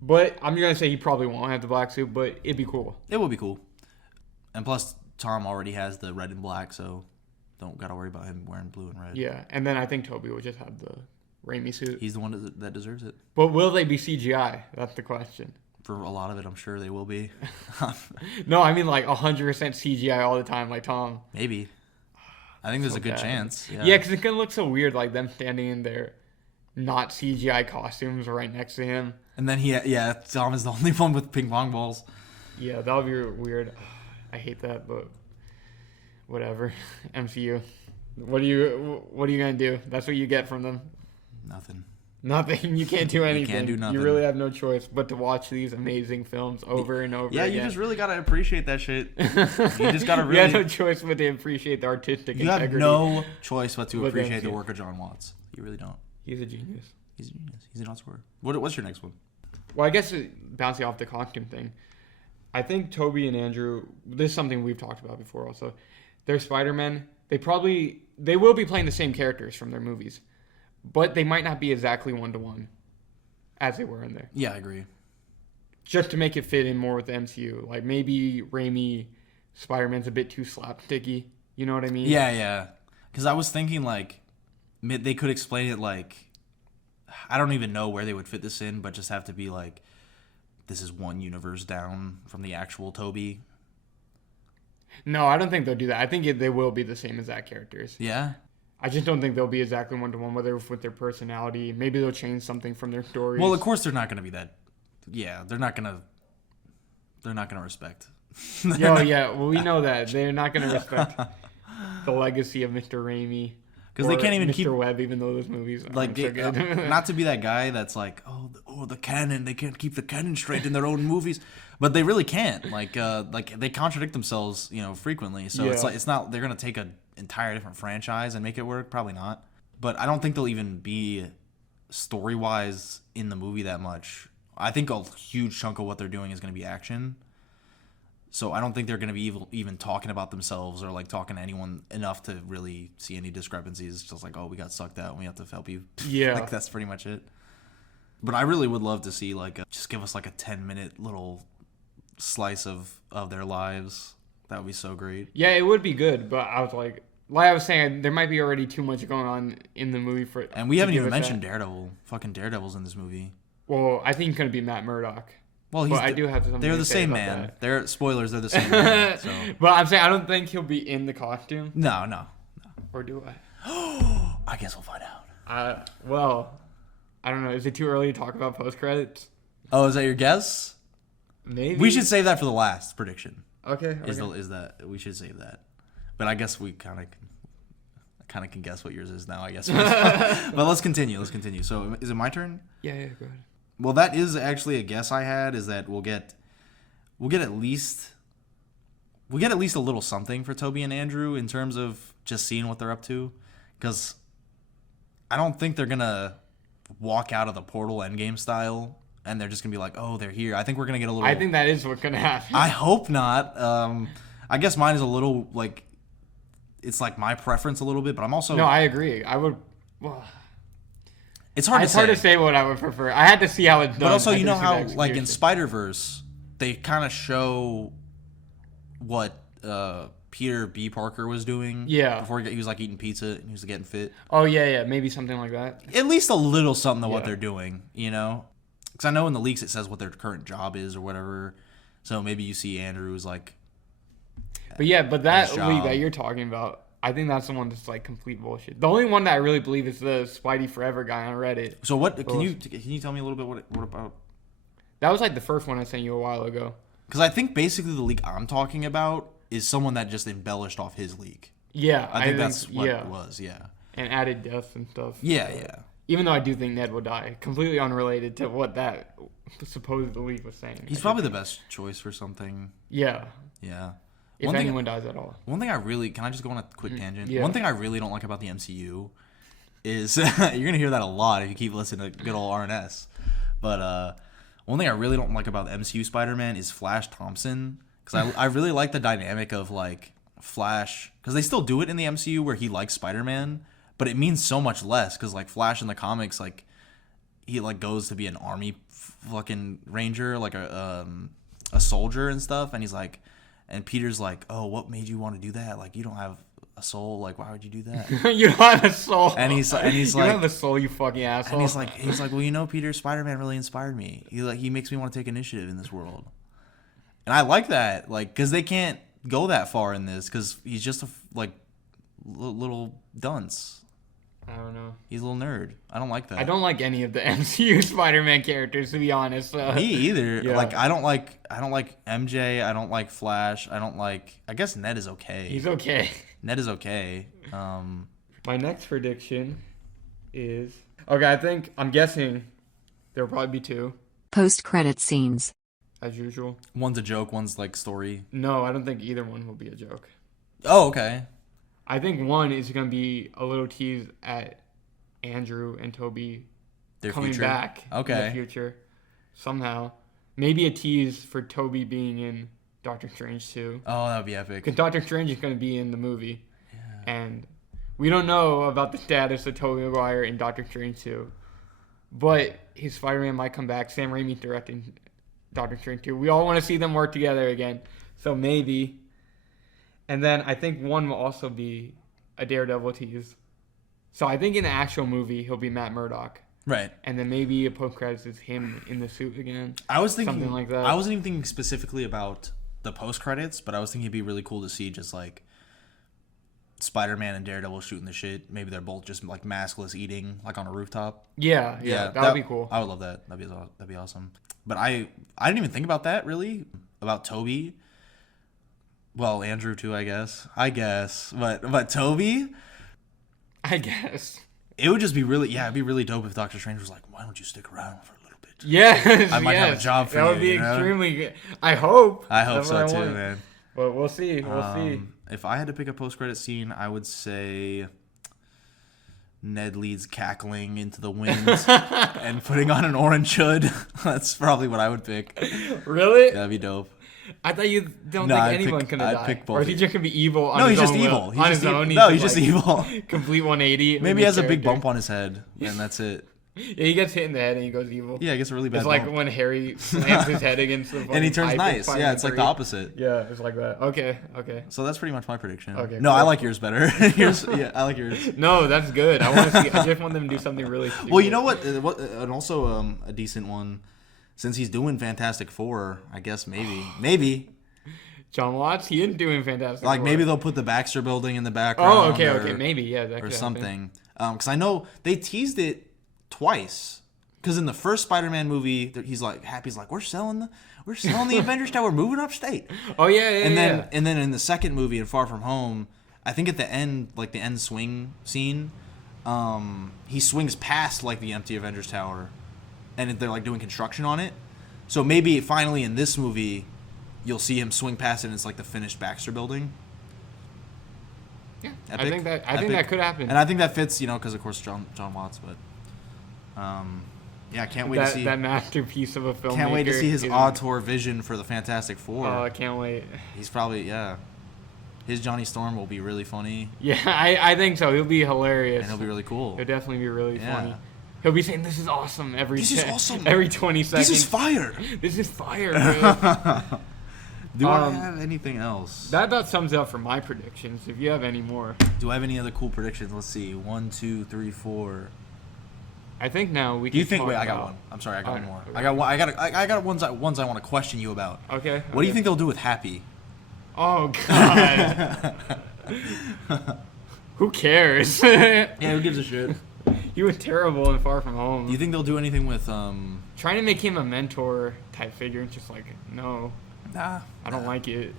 But I'm going to say he probably won't have the black suit, but it'd be cool. It would be cool. And plus, Tom already has the red and black, so don't got to worry about him wearing blue and red. Yeah, and then I think Toby will just have the Raimi suit. He's the one that deserves it. But will they be CGI? That's the question. For a lot of it, I'm sure they will be. No, I mean like 100% CGI all the time, like Tom. Maybe. I think there's a good chance. Yeah, because it can look so weird, like them standing in their not CGI costumes right next to him. And then Tom is the only one with ping pong balls. Yeah, that would be weird. I hate that, but whatever. MCU. What are you gonna do? That's what you get from them. Nothing. You can't do anything. You can't do nothing. You really have no choice but to watch these amazing films over and over again. Yeah, you just really gotta appreciate that shit. You just gotta really. You have no choice but to appreciate the artistic integrity. You have no choice but to appreciate the work of John Watts. You really don't. He's a genius. He's an awesome. What's your next one? Well, I guess bouncing off the costume thing, I think Toby and Andrew. This is something we've talked about before. Also, they're Spider-Man. They will be playing the same characters from their movies. But they might not be exactly one-to-one as they were in there. Yeah, I agree. Just to make it fit in more with the MCU. Like, maybe Raimi Spider-Man's a bit too slapsticky. You know what I mean? Yeah. Because I was thinking, like, they could explain it like, I don't even know where they would fit this in, but just have to be like, this is one universe down from the actual Toby. No, I don't think they'll do that. I think they will be the same exact characters. Yeah? I just don't think they'll be exactly one-to-one, whether with their personality. Maybe they'll change something from their stories. Well, of course they're not going to be that. Yeah, they're not going to respect. Yeah. Well, we know that. They're not going to respect the legacy of Mr. Raimi. Because they can't even Mr. keep... Webb, even though those movies aren't so good. Not to be that guy that's like, oh, the canon. They can't keep the canon straight in their own movies. But they really can't. Like they contradict themselves, frequently. So it's not... They're going to take an entire different franchise and make it work. Probably not. But I don't think they'll even be story-wise in the movie that much. I think a huge chunk of what they're doing is going to be action. So I don't think they're going to be even talking about themselves or like talking to anyone enough to really see any discrepancies. It's just like, oh, we got sucked out and we have to help you. Yeah. Like that's pretty much it. But I really would love to see just give us like a 10-minute little slice of their lives. That would be so great. Yeah, it would be good. But I was like I was saying, there might be already too much going on in the movie for. And we haven't even mentioned Daredevil. Fucking Daredevil's in this movie. Well, I think he's going to be Matt Murdock. Well, I do have something. They're the same man. They're spoilers. They're the same man. So. But I'm saying I don't think he'll be in the costume. No. Or do I? I guess we'll find out. Well, I don't know. Is it too early to talk about post credits? Oh, is that your guess? Maybe. We should save that for the last prediction. Okay. Is that we should save that? But I guess we kind kind of can guess what yours is now, I guess. But let's continue. So is it my turn? Yeah, go ahead. Well, that is actually a guess I had, is that we'll get at least a little something for Toby and Andrew in terms of just seeing what they're up to, because I don't think they're gonna walk out of the Portal Endgame style and they're just gonna be like, oh, they're here. I think we're gonna get a little. I think that is what's gonna happen. I hope not. I guess mine is a little like, it's like my preference a little bit, but I'm also. No, I agree. I would. Well, it's hard to say what I would prefer. I had to see how it's done. But also, you know how like in Spider-Verse, they kind of show what Peter B. Parker was doing. Yeah. Before he was like eating pizza and he was getting fit. Oh yeah, maybe something like that. At least a little something of what they're doing, you know? Because I know in the leaks it says what their current job is or whatever. So maybe you see Andrew's like. But that leak that you're talking about, I think that's the one that's like complete bullshit. The only one that I really believe is the Spidey Forever guy on Reddit. So what can you tell me a little bit what about? That was like the first one I sent you a while ago. Because I think basically the leak I'm talking about is someone that just embellished off his leak. Yeah, I think that's what it was. Yeah, and added deaths and stuff. Yeah. Even though I do think Ned will die, completely unrelated to what that supposed leak was saying. He's probably the best choice for something. Yeah. If anyone dies at all. One thing I really... Can I just go on a quick tangent? Yeah. One thing I really don't like about the MCU is... you're going to hear that a lot if you keep listening to good old RNS. But one thing I really don't like about the MCU Spider-Man is Flash Thompson. Because I really like the dynamic of, like, Flash... Because they still do it in the MCU where he likes Spider-Man, but it means so much less. Because, like, Flash in the comics, like, he, like, goes to be an army fucking ranger, like a soldier and stuff. And he's like... And Peter's like, oh, what made you want to do that? Like, you don't have a soul. Like, why would you do that? You don't have a soul. And he's like, you don't have a soul, you fucking asshole. And he's like, well, you know, Peter, Spider-Man really inspired me. He makes me want to take initiative in this world. And I like that, like, because they can't go that far in this, because he's just a little dunce. I don't know. He's a little nerd. I don't like that. I don't like any of the MCU Spider-Man characters, to be honest. Me either. Yeah. Like I don't like MJ. I don't like Flash. I guess Ned is okay. He's okay. Ned is okay. My next prediction is okay. I'm guessing there'll probably be two post-credit scenes. As usual. One's a joke. One's like story. No, I don't think either one will be a joke. Oh, okay. I think one is going to be a little tease at Andrew and Toby coming back in the future somehow. Maybe a tease for Toby being in Doctor Strange 2. Oh, that would be epic. Because Doctor Strange is going to be in the movie. Yeah. And we don't know about the status of Tobey Maguire in Doctor Strange 2. But his Spider-Man might come back. Sam Raimi directing Doctor Strange 2. We all want to see them work together again. So maybe... And then I think one will also be a Daredevil tease. So I think in the actual movie, he'll be Matt Murdock. Right. And then maybe a post-credits is him in the suit again. I was thinking... Something like that. I wasn't even thinking specifically about the post-credits, but I was thinking it'd be really cool to see just, like, Spider-Man and Daredevil shooting the shit. Maybe they're both just, like, maskless eating, like, on a rooftop. Yeah, that would be cool. I would love that. That'd be awesome. But I didn't even think about that, really, about Toby. Well, Andrew too, I guess. But Toby, I guess. It would just be it'd be really dope if Doctor Strange was like, why don't you stick around for a little bit? Yes, I might have a job for you. That would be extremely good. I hope. I hope so too, man. But we'll see. We'll see. If I had to pick a post-credit scene, I would say Ned leads cackling into the wind and putting on an orange hood. That's probably what I would pick. Really? Yeah, that'd be dope. I thought you don't think anyone can die. Pick both. Or is he just gonna be evil on no, his he's own just evil. He's on his own. He's just evil. Complete 180. Maybe he has a big bump on his head, and that's it. Yeah, he gets hit in the head and he goes evil. Yeah, he gets a really bad It's like bump. when Harry slams his head against the and he turns pipe nice. Yeah, it's like the opposite. Yeah, it's like that. Okay. So that's pretty much my prediction. Okay. No, cool. I like yours better. I like yours. No, that's good. I just want them to do something really stupid. Well, you know what? And also a decent one, since he's doing Fantastic Four. I guess maybe. John Watts, he isn't doing Fantastic Like Four. maybe they'll put the Baxter Building in the background. Oh, okay, maybe, yeah, that or could something. Because I know they teased it twice. Because in the first Spider-Man movie, he's like happy. He's like, we're selling the Avengers Tower. We're moving upstate. Oh yeah, and then in the second movie, in Far From Home, I think at the end, like the end swing scene, he swings past like the empty Avengers Tower, and they're like doing construction on it. So maybe finally in this movie, you'll see him swing past it, and it's like the finished Baxter Building. Yeah, Epic. I think that could happen. And I think that fits, because of course John Watts, but yeah, can't wait to see that masterpiece of a filmmaker. Can't wait to see his auteur vision for the Fantastic Four. Oh, I can't wait. He's probably his Johnny Storm will be really funny. Yeah, I think so. He'll be hilarious. And he'll be really cool. He'll definitely be really funny. He'll be saying, "This is awesome." Every 20 seconds. This is fire. This is fire. Man. Do I have anything else? That about sums it up for my predictions. If you have any more. Do I have any other cool predictions? Let's see. 1, 2, 3, 4. I think now we can. Do you think? Wait, I got one. I'm sorry, I got one more. Okay. I got ones I want to question you about. Okay. What do you think they'll do with Happy? Oh God. Who cares? Yeah, who gives a shit? He was terrible in Far From Home. Do you think they'll do anything with Trying to make him a mentor type figure, just like no. Nah. I don't like it.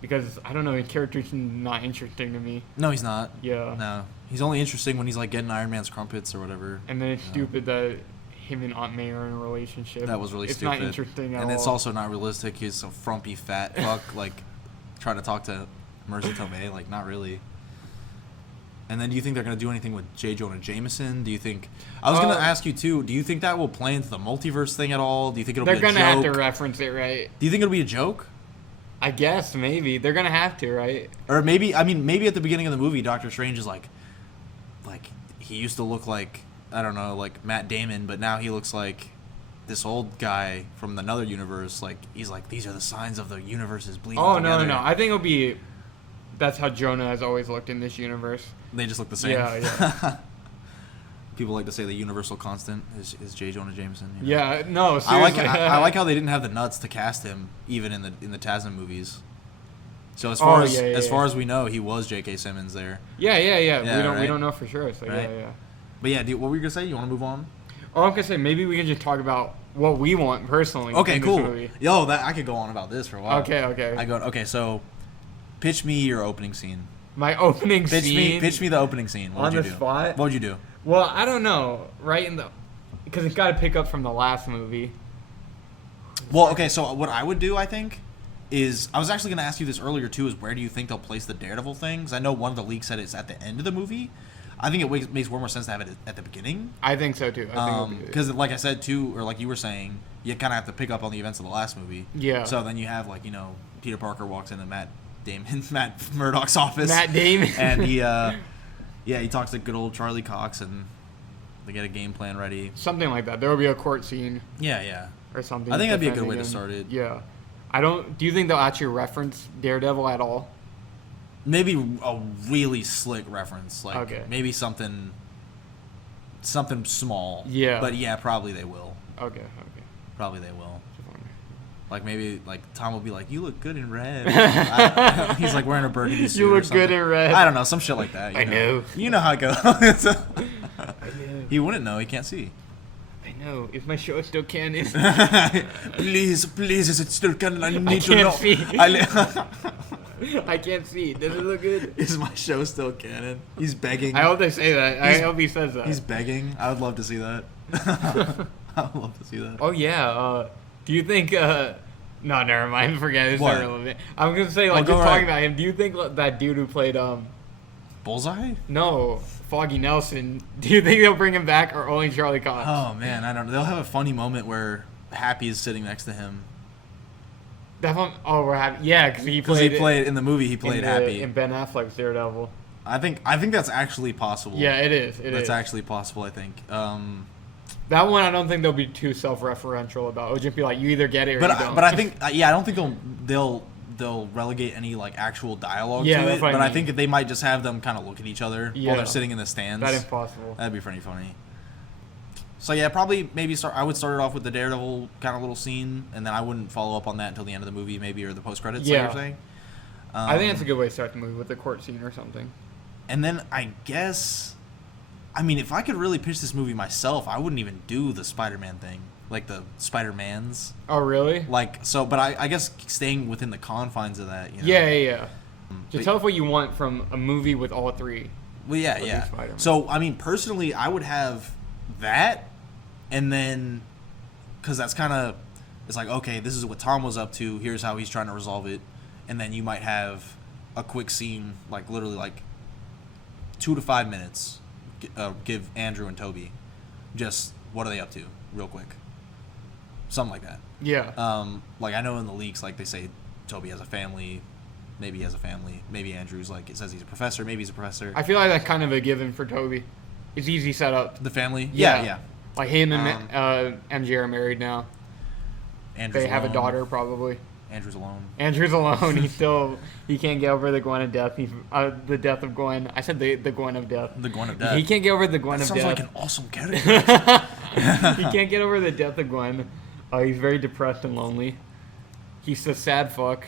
Because I don't know, his character's not interesting to me. No, he's not. Yeah. No. He's only interesting when he's like getting Iron Man's crumpets or whatever. And then it's stupid that him and Aunt May are in a relationship. That was really it's stupid. It's not interesting at all. And it's also not realistic. He's a frumpy fat fuck, like trying to talk to Marisa Tomei, like not really. And then do you think they're going to do anything with J. Jonah Jameson? Do you think... I was going to ask you, too, do you think that will play into the multiverse thing at all? Do you think it'll be a joke? They're going to have to reference it, right? Do you think it'll be a joke? I guess, maybe. They're going to have to, right? Or maybe at the beginning of the movie, Doctor Strange is like, he used to look like, I don't know, like Matt Damon, but now he looks like this old guy from another universe. Like, he's like, these are the signs of the universe is bleeding together. No. I think it'll be... That's how Jonah has always looked in this universe. They just look the same. Yeah. People like to say the universal constant is J. Jonah Jameson. Yeah, no, seriously. I like how they didn't have the nuts to cast him even in the Tasman movies. So as far as we know, he was J.K. Simmons there. Yeah. We don't know for sure. So right? yeah. But yeah, what were you gonna say? You want to move on? Oh, I'm gonna say maybe we can just talk about what we want personally. Okay, in cool. This movie. Yo, I could go on about this for a while. Okay. Okay, so pitch me your opening scene. My opening scene. Pitch me the opening scene. What on would the you do? spot. What would you do? Well, I don't know. Because it's got to pick up from the last movie. Well, okay. So what I would do, I think, is I was actually going to ask you this earlier too. Is where do you think they'll place the Daredevil things? I know one of the leaks said it's at the end of the movie. I think it makes more sense to have it at the beginning. I think so too. Because like I said too, or like you were saying, you kind of have to pick up on the events of the last movie. Yeah. So then you have Peter Parker walks into Matt Murdock's office. Matt Damon. And he talks to good old Charlie Cox, and they get a game plan ready. Something like that. There will be a court scene. Yeah. Or something. I think that'd be a good way to start it. Yeah. Do you think they'll actually reference Daredevil at all? Maybe a really slick reference, like okay. maybe something small. Yeah. But yeah, probably they will. Okay. Probably they will. Like maybe Tom will be like, "You look good in red." He's like wearing a burgundy suit. You look or something. good in red. I don't know, some shit like that. I know. You know how it goes. I know. He wouldn't know. He can't see. I know. Is my show still canon? Please, is it still canon? I need to know. See. I can't see. Does it look good? Is my show still canon? He's begging. I hope they say that. I hope he says that. He's begging. I would love to see that. I would love to see that. Oh yeah. Do you think? No, never mind. Forget it. It's not relevant. I'm gonna say talking about him. Do you think that dude who played Bullseye? No, Foggy Nelson. Do you think they'll bring him back or only Charlie Cox? Oh man, I don't know. They'll have a funny moment where Happy is sitting next to him. That one, we're happy. Yeah, because he played in the movie. He played Happy in Ben Affleck's Daredevil. I think that's actually possible. Yeah, it is. That's actually possible. I think. That one, I don't think they'll be too self-referential about. It'll just be like you either get it or you don't. But I think I don't think they'll relegate any actual dialogue to it. But I think they might just have them kind of look at each other while they're sitting in the stands. That is possible. That'd be pretty funny. So yeah, probably I would start it off with the Daredevil kind of little scene, and then I wouldn't follow up on that until the end of the movie, maybe, or the post credits. Yeah. Like you're saying. I think that's a good way to start the movie with the court scene or something. And then I guess, if I could really pitch this movie myself, I wouldn't even do the Spider-Man thing, like the Spider-Mans. Oh really? But I guess staying within the confines of that. Yeah. Just tell us what you want from a movie with all three. Well, yeah, of yeah. these Spider-Man. So, I mean, personally, I would have that, and then, because that's kind of, it's like, okay, this is what Tom was up to, here's how he's trying to resolve it, and then you might have a quick scene, like, literally, like, 2 to 5 minutes, give Andrew and Toby just, what are they up to, real quick. Something like that. Yeah. Like, I know in the leaks, like, they say Toby has a family, maybe he has a family, maybe Andrew's, like, it says he's a professor, maybe he's a professor. I feel like that's kind of a given for Toby. It's easy set up. The family? Yeah. Yeah. Like him and MJ are married now. Andrew's They have a alone. daughter, probably. Andrew's alone. Andrew's alone. He can't get over the Gwen of death. The death of Gwen. I said the Gwen of death. The Gwen of Death. He can't get over the Gwen That of sounds death. like an awesome character. He can't get over the death of Gwen. He's very depressed and lonely. He's a sad fuck.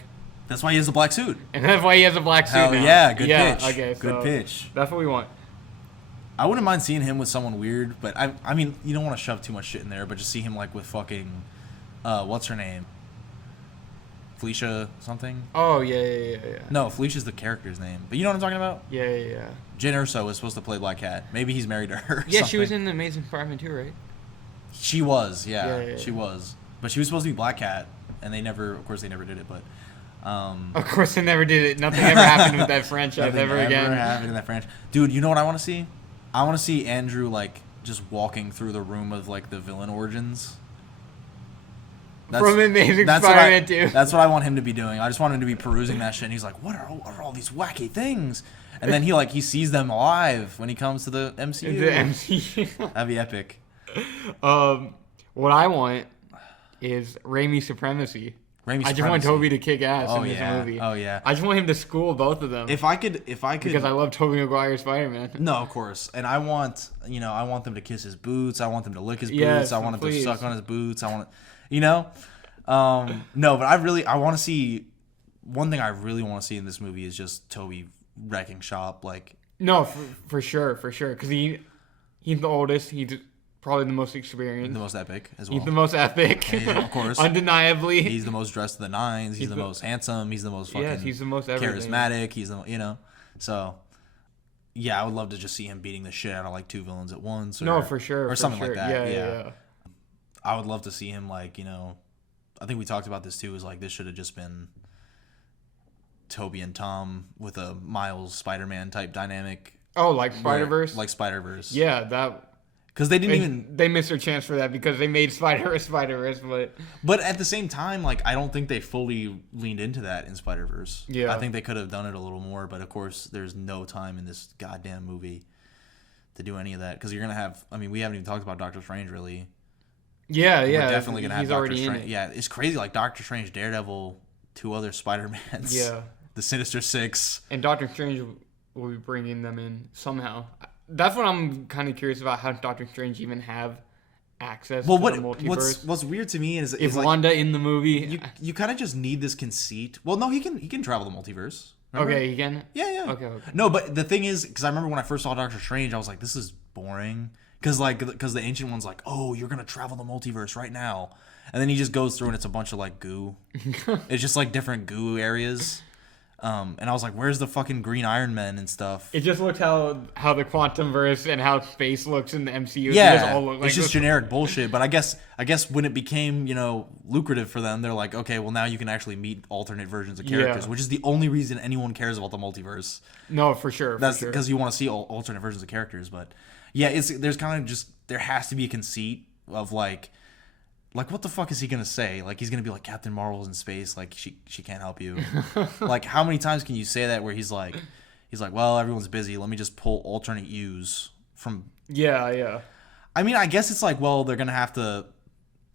That's why he has the black suit. And that's why he has a black suit Hell now. yeah, good pitch. Okay, Good so pitch. That's what we want. I wouldn't mind seeing him with someone weird, but I mean, you don't want to shove too much shit in there, but just see him like with fucking, what's her name? Felicia something? Oh, yeah. No, Felicia's the character's name. But you know what I'm talking about? Yeah. Jen Erso is supposed to play Black Cat. Maybe he's married to her. Or Yeah, she was something. in The Amazing Spider-Man too, right? She was, Yeah. She was. But she was supposed to be Black Cat, and of course they never did it, but... Of course, they never did it. Nothing ever happened with that franchise Nothing ever again. happened in that franchise. Dude, you know what I want to see? I want to see Andrew, like, just walking through the room of, like, the villain origins. From Amazing what Spider-Man 2. That's what I want him to be doing. I just want him to be perusing that shit, and he's like, what are all these wacky things? And then he sees them alive when he comes to the MCU. The MCU. That'd be epic. What I want is Raimi supremacy. Raimi I just want supremacy. Toby to kick ass in this movie. Oh, yeah. I just want him to school both of them. If I could... Because I love Tobey Maguire's Spider-Man. No, of course. And I want them to kiss his boots. I want them to lick his boots. Yes, I want them to please. suck on his boots. No, but I want to see, one thing I really want to see in this movie is just Toby wrecking shop. Like, No, for sure. Because he's the oldest. He's probably the most experienced. the most epic as well. He's the most epic. Of course. Undeniably. He's the most dressed to the nines. He's the most handsome. He's the most fucking Yes, he's the most everything. charismatic. He's the, so yeah, I would love to just see him beating the shit out of like two villains at once. Or, No, for sure. Or for something sure. like that. Yeah. I would love to see him like, I think we talked about this too, is like this should have just been Toby and Tom with a Miles Spider-Man type dynamic. Oh, like Spider-Verse? Like Spider-Verse. Yeah, that... Because they didn't even... They missed their chance for that because they made Spider-Verse, but... But at the same time, like, I don't think they fully leaned into that in Spider-Verse. Yeah. I think they could have done it a little more, but of course, there's no time in this goddamn movie to do any of that. Because you're going to have... I mean, we haven't even talked about Doctor Strange, really. Yeah. We're definitely going to have he's Doctor already Strange. in it. Yeah, it's crazy. Like, Doctor Strange, Daredevil, 2 other Spider-Mans. Yeah. The Sinister Six. And Doctor Strange will be bringing them in somehow. That's what I'm kind of curious about, how Doctor Strange even have access to the multiverse. What's weird to me is If like, Wanda in the movie... you kind of just need this conceit. Well, no, he can travel the multiverse. Remember? Okay, he can? Yeah. Okay. No, but the thing is, because I remember when I first saw Doctor Strange, I was like, this is boring. Because the Ancient One's like, oh, you're going to travel the multiverse right now. And then he just goes through and it's a bunch of like goo. It's just like different goo areas. And I was like, where's the fucking Green Iron Man and stuff? It just looked how the quantum verse and how space looks in the MCU. Yeah, It just all look like it's just this. generic bullshit. But I guess when it became, lucrative for them, they're like, okay, well now you can actually meet alternate versions of characters, Yeah. which is the only reason anyone cares about the multiverse. No, for sure. That's for sure. because you want to see alternate versions of characters. But yeah, there's kind of just, there has to be a conceit of like what the fuck is he gonna say? Like he's gonna be like, Captain Marvel's in space, like she can't help you. Like how many times can you say that where he's like, well, everyone's busy, let me just pull alternate U's from. Yeah. I mean, I guess it's like, well, they're gonna have to,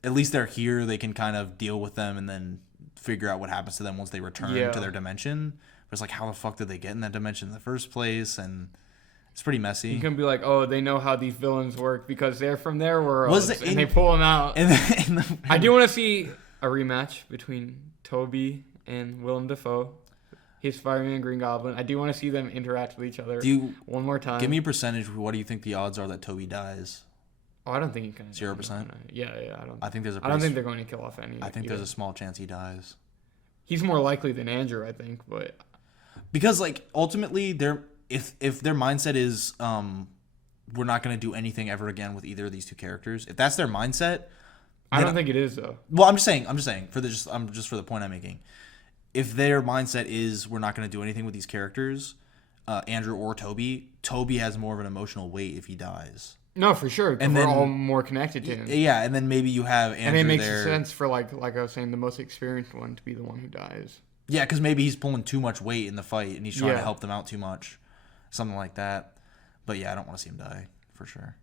at least they're here, they can kind of deal with them and then figure out what happens to them once they return to their dimension. But it's like, how the fuck did they get in that dimension in the first place? And it's pretty messy. You can be like, oh, they know how these villains work because they're from their world, Was and they pull them out. And I do want to see a rematch between Toby and Willem Dafoe, his Spider-Man and Green Goblin. I do want to see them interact with each other one more time. Give me a percentage. What do you think the odds are that Toby dies? Oh, I don't think he can. 0%? Yeah. I think I don't think they're going to kill off any. I think there's a small chance he dies. He's more likely than Andrew, I think, but Because like ultimately, if their mindset is we're not going to do anything ever again with either of these two characters. If that's their mindset, I don't think it is though. well, I'm just saying for the point I'm making. If their mindset is we're not going to do anything with these characters, Andrew or Toby has more of an emotional weight if he dies. No, for sure. And we're all more connected to him. Yeah, and then maybe you have Andrew. And it makes sense for like I was saying, the most experienced one to be the one who dies. Yeah, because maybe he's pulling too much weight in the fight and he's trying to help them out too much, something like that. But yeah, I don't want to see him die for sure.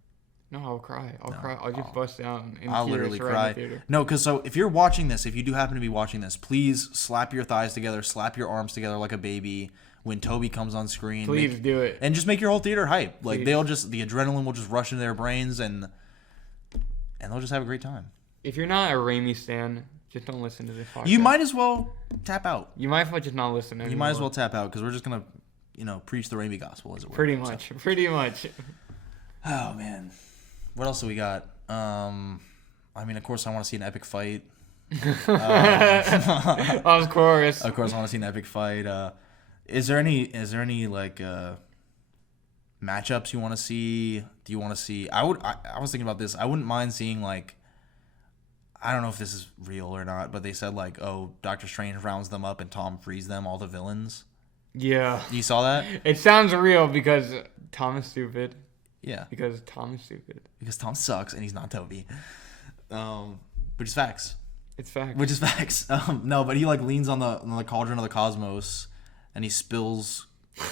No, I'll cry. I'll just bust down. I'll literally cry. No, because so if you're watching this, if you do happen to be watching this, please slap your thighs together, slap your arms together like a baby when Toby comes on screen. Please do it. And just make your whole theater hype. Like the adrenaline will just rush into their brains and they'll just have a great time. If you're not a Raimi stan, just don't listen to this podcast. You might as well tap out. You might as well just not listen anymore. You might as well tap out because we're just going to, preach the Raimi gospel, as it were. Pretty much. Oh, man. What else do we got? Of course, I want to see an epic fight. Of course. Of course, I want to see an epic fight. Is there any like matchups you want to see? Do you want to see? I was thinking about this. I wouldn't mind seeing like, I don't know if this is real or not, but they said like, oh, Doctor Strange rounds them up and Tom frees them, all the villains. Yeah. You saw that? It sounds real because Tom is stupid. Yeah. Because Tom is stupid. Because Tom sucks and he's not Toby. Which is facts. It's facts. Which is facts. No, but he like leans on the cauldron of the cosmos and he spills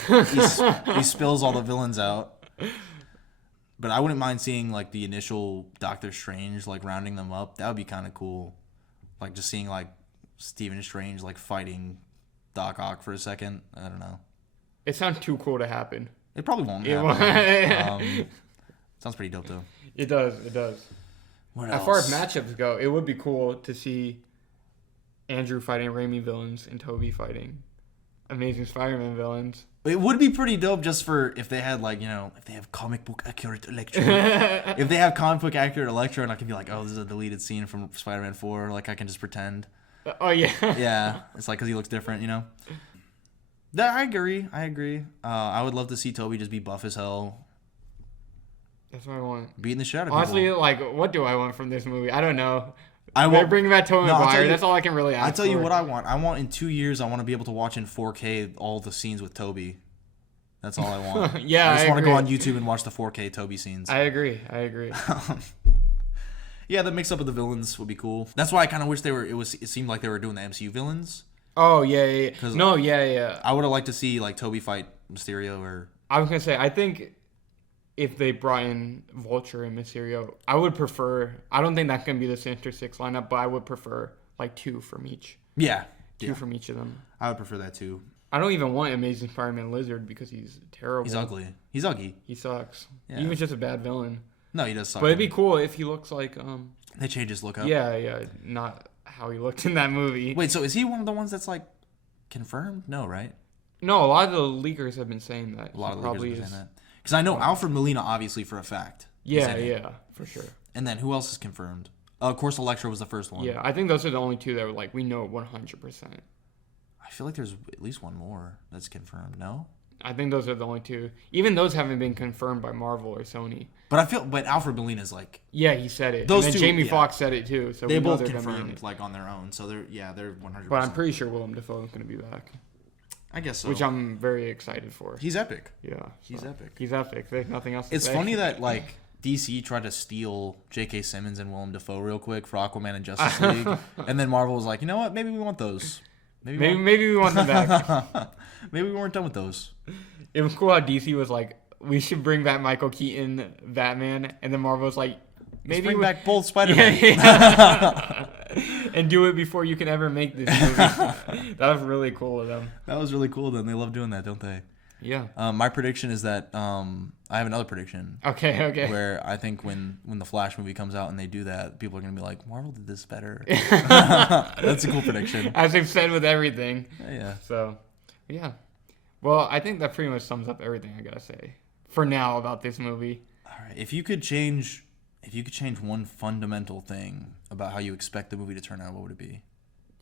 he spills all the villains out. But I wouldn't mind seeing like the initial Doctor Strange like rounding them up. That would be kind of cool. Like just seeing like Stephen Strange like fighting Doc Ock for a second. I don't know. It sounds too cool to happen. It probably won't happen. Sounds pretty dope though. It does. What else? As far as matchups go, it would be cool to see Andrew fighting Raimi villains and Toby fighting Amazing Spider-Man villains. It would be pretty dope just for if they had like, if they have comic book accurate Electro. If they have comic book accurate Electro and I can be like, oh, this is a deleted scene from Spider-Man 4. Like I can just pretend. Oh, yeah. Yeah. It's like because he looks different, Yeah, I agree. I would love to see Toby just be buff as hell. That's what I want. Beating the shit out of Honestly, people. like, what do I want from this movie? I don't know. They're bringing back Tobey Maguire. That's all I can really ask for. I'll tell you what I want. I want in 2 years, I want to be able to watch in 4K all the scenes with Toby. That's all I want. Yeah, I just want to go on YouTube and watch the 4K Toby scenes. I agree. Yeah, the mix up of the villains would be cool. That's why I kind of wish it seemed like they were doing the MCU villains. Oh, yeah. No, yeah. I would have liked to see like Toby fight Mysterio or... I was going to say, I think if they brought in Vulture and Mysterio, I would prefer... I don't think that's going to be the Sinister Six lineup, but I would prefer like 2 from each. Yeah. 2 from each of them. I would prefer that too. I don't even want Amazing Spider-Man Lizard because he's terrible. He's ugly. He's ugly. He sucks. Yeah. He was just a bad villain. No, he does suck. But it'd be cool if he looks like... They change his look up. Yeah. Not how he looked in that movie. Wait, so is he one of the ones that's like confirmed? No, right? No, a lot of the leakers have been saying that. A lot of the leakers have been saying that. Because I know Alfred Molina, obviously, for a fact. Yeah, for sure. And then who else is confirmed? Of course, Electro was the first one. Yeah, I think those are the only 2 that were like, we know 100%. I feel like there's at least one more that's confirmed, no? I think those are the only 2. Even those haven't been confirmed by Marvel or Sony. But Alfred Molina's like... Yeah, he said it. Those and then Jamie Foxx said it too. So they both confirmed like on their own. So they're 100%. But I'm pretty sure Willem Dafoe is going to be back. I guess so. Which I'm very excited for. He's epic. Yeah. He's epic. He's epic. There's nothing else to say. It's funny that like DC tried to steal J.K. Simmons and Willem Dafoe real quick for Aquaman and Justice League. And then Marvel was like, you know what? Maybe we want those. Maybe we want them back. Maybe we weren't done with those. It was cool how DC was like, we should bring back Michael Keaton, Batman. And then Marvel was like, maybe bring back both Spider-Man. Yeah. And do it before you can ever make this movie. That was really cool of them. That was really cool of them. They love doing that, don't they? Yeah. My prediction is that I have another prediction. Okay. Where I think when the Flash movie comes out and they do that, people are going to be like, Marvel did this better. That's a cool prediction. As they've said with everything. Yeah. So, yeah. Well, I think that pretty much sums up everything I got to say for now about this movie. All right. If you could change one fundamental thing about how you expect the movie to turn out, what would it be?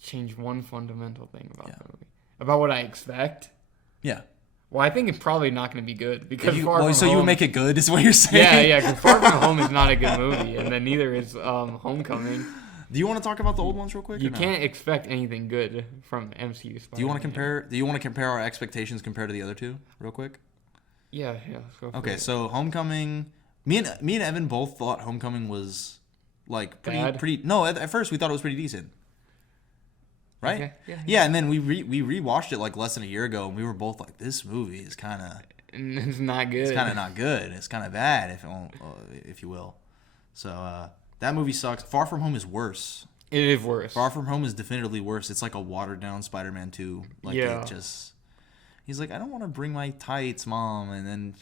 Change one fundamental thing about the movie. About what I expect? Yeah. Well, I think it's probably not going to be good because You Far From would Home. make it good, is what you're saying? Yeah, because Far From Home is not a good movie, and then neither is Homecoming. Do you want to talk about the old ones real quick? You or no? can't expect anything good from MCU Spider-Man. Do you want to compare? Do you want to compare our expectations compared to the other two, real quick? Yeah, let's go for Okay, it. so Homecoming. Me and Evan both thought Homecoming was like Bad? pretty. No, at first we thought it was pretty decent. Right? Okay, yeah. Yeah, and then we rewatched it like less than a year ago, and we were both like, "This movie is kind of It's not good. it's kind of not good. It's kind of bad, if you will." So that movie sucks. Far From Home is worse. It is worse. Far From Home is definitively worse. It's like a watered down Spider-Man 2. Like Yeah. it just. He's like, I don't want to bring my tights, Mom, and then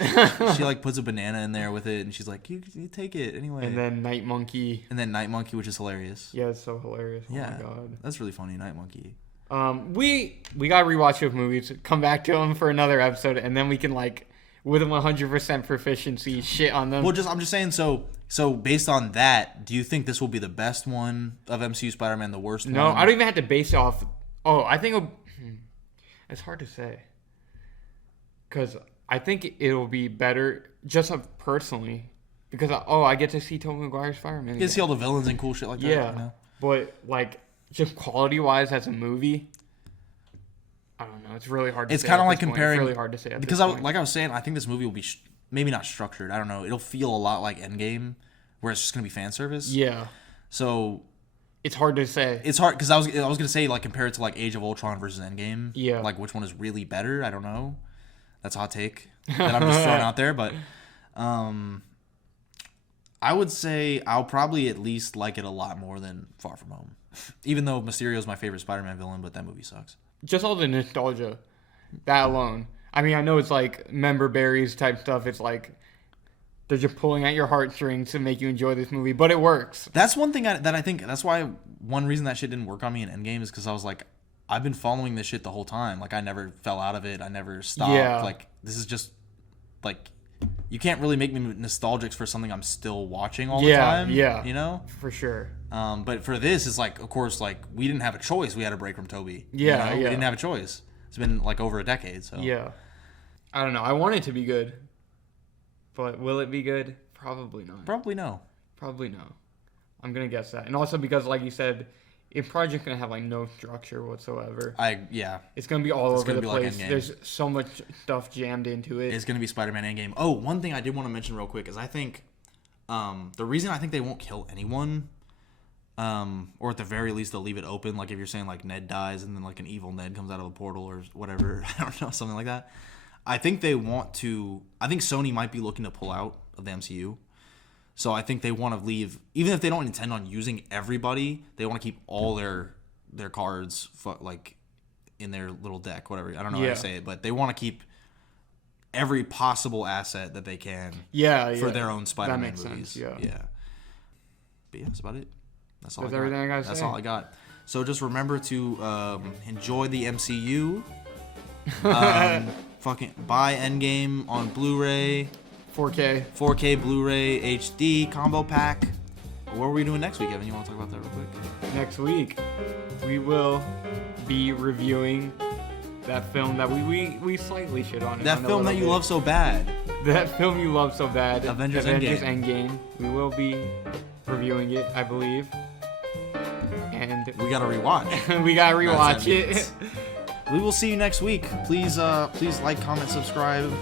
she like puts a banana in there with it, and she's like, you take it anyway. And then Night Monkey. And then Night Monkey, which is hilarious. Yeah, it's so hilarious. Oh Yeah, my god. that's really funny, Night Monkey. We got rewatch of movies. Come back to them for another episode, and then we can like with 100% proficiency shit on them. Well, I'm just saying. So based on that, do you think this will be the best one of MCU Spider-Man, the worst one? No, I don't even have to base it off. Oh, I think it's hard to say. Because I think it'll be better just personally. Because, I get to see Tobey Maguire's Spider-Man. You get to see all the villains and cool shit like that. Yeah. You know? But, like, just quality-wise as a movie, I don't know. It's really hard to say. It's kind of at like this point. comparing. It's really hard to say at because this point. like I was saying, I think this movie will be maybe not structured. I don't know. It'll feel a lot like Endgame, where it's just gonna be fan service. Yeah. So It's hard to say. it's hard because I was gonna say like compare it to like Age of Ultron versus Endgame. Yeah. Like which one is really better? I don't know. That's a hot take that I'm just throwing out there, but I would say I'll probably at least like it a lot more than Far From Home, even though Mysterio is my favorite Spider-Man villain, but that movie sucks. Just all the nostalgia. That alone. I mean, I know it's like member berries type stuff. It's like they're just pulling at your heartstrings to make you enjoy this movie, but it works. That's one thing that I think that's why one reason that shit didn't work on me in Endgame is because I was like, I've been following this shit the whole time. Like I never fell out of it. I never stopped. Yeah. Like this is just like you can't really make me nostalgic for something I'm still watching all the time. Yeah. You know? For sure. But for this, it's like, of course, like we didn't have a choice. We had a break from Toby. Yeah, We yeah. didn't have a choice. It's been like over a decade. So Yeah. I don't know. I want it to be good. But will it be good? Probably not. probably no. Probably no. I'm going to guess that. And also because, like you said, it's probably just going to have, like, no structure whatsoever. It's going to be all over gonna the be like place. Endgame. There's so much stuff jammed into it. It's going to be Spider-Man Endgame. Oh, one thing I did want to mention real quick is I think the reason I think they won't kill anyone, or at the very least they'll leave it open, like if you're saying like Ned dies and then like an evil Ned comes out of a portal or whatever, I don't know, something like that. I think Sony might be looking to pull out of the MCU. So I think they want to leave, even if they don't intend on using everybody, they want to keep all their cards like in their little deck, whatever. I don't know how to say it, but they want to keep every possible asset that they can for their own Spider-Man that makes movies. Sense, yeah. But yeah, that's about it. That's all. That's I got. everything I gotta That's say. all I got. So just remember to enjoy the MCU. Fucking buy Endgame on Blu-ray. 4K Blu-ray HD combo pack. What are we doing next week, Evan? You want to talk about that real quick? Next week, we will be reviewing that film that we slightly shit on. That film that you love so bad. That film you love so bad. Avengers Endgame. We will be reviewing it, I believe. And We gotta rewatch. we gotta rewatch That's it. We will see you next week. Please like, comment, subscribe.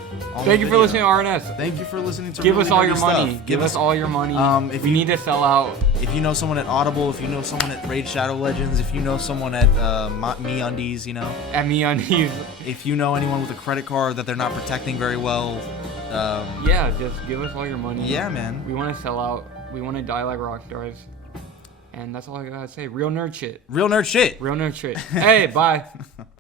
Thank you for listening to RNS. Thank you for listening to Give really us all nerdy your stuff. money. Give us all your money. If we you need to sell out. If you know someone at Audible, if you know someone at Raid Shadow Legends, if you know someone at MeUndies, you know. At MeUndies. If you know anyone with a credit card that they're not protecting very well. Yeah, just give us all your money. Yeah, man. We want to sell out. We want to die like rock stars. And that's all I gotta say. Real nerd shit. Real nerd shit. Real nerd shit. Hey, bye.